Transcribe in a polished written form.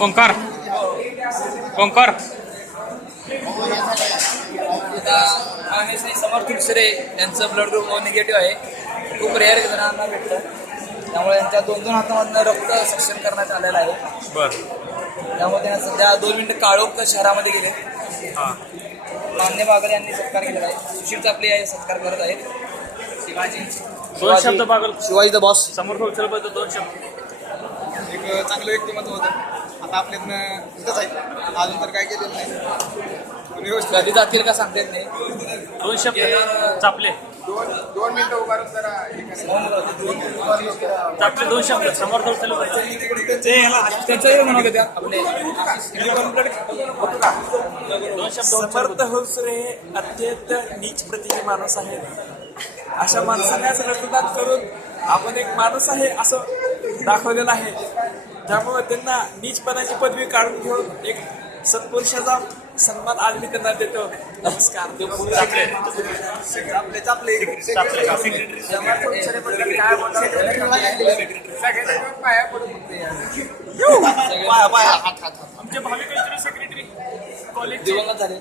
ओंकार ओंकार समर्थ तुळसरे यांचं blood group negative आहे. खूप रेअर जणांना भेटतं, त्यामुळे यांच्या 2-2 हातामधनं रक्त सक्षम करण्यात आलेलं आहे. बर. त्यामुळे त्यांना सध्या 2 मिनिटं काळोख शहरामध्ये गेले. मान्य बागल यांनी सत्कार केलेला आहे. सुशील चापले हे सत्कार करत आहेत. दोन शब्द बागल. Shivaji the boss. समोर उचलबद्दल 2 शब्द. एक चांगलं व्यक्तिमत्व होतं. आता आपल्यातनं इथंच आहे, अजून तर काय केलेलं नाही. कधी जातील का सांगता येत नाही. 2 शब्द चापले. 2 मिनिटं उभारून जरा चापले 2 शब्द समोर त्यांच्याही म्हणत होत्या आपले 2 शब्द. समर्थ हौसरे हे अत्यंत नीच प्रतीचे माणूस आहेत. अशा माणसाने आज रक्तदान करून आपण एक माणूस आहे असं दाखवलेलं आहे. त्यामुळे त्यांना नीचपणाची पदवी काढून घेऊन एक सत्पुरुषाचा सन्मान आज मी त्यांना देतो. नमस्कार. आमचे भावी कल्चरल सेक्रेटरी कॉलेज दिवंगत झाले.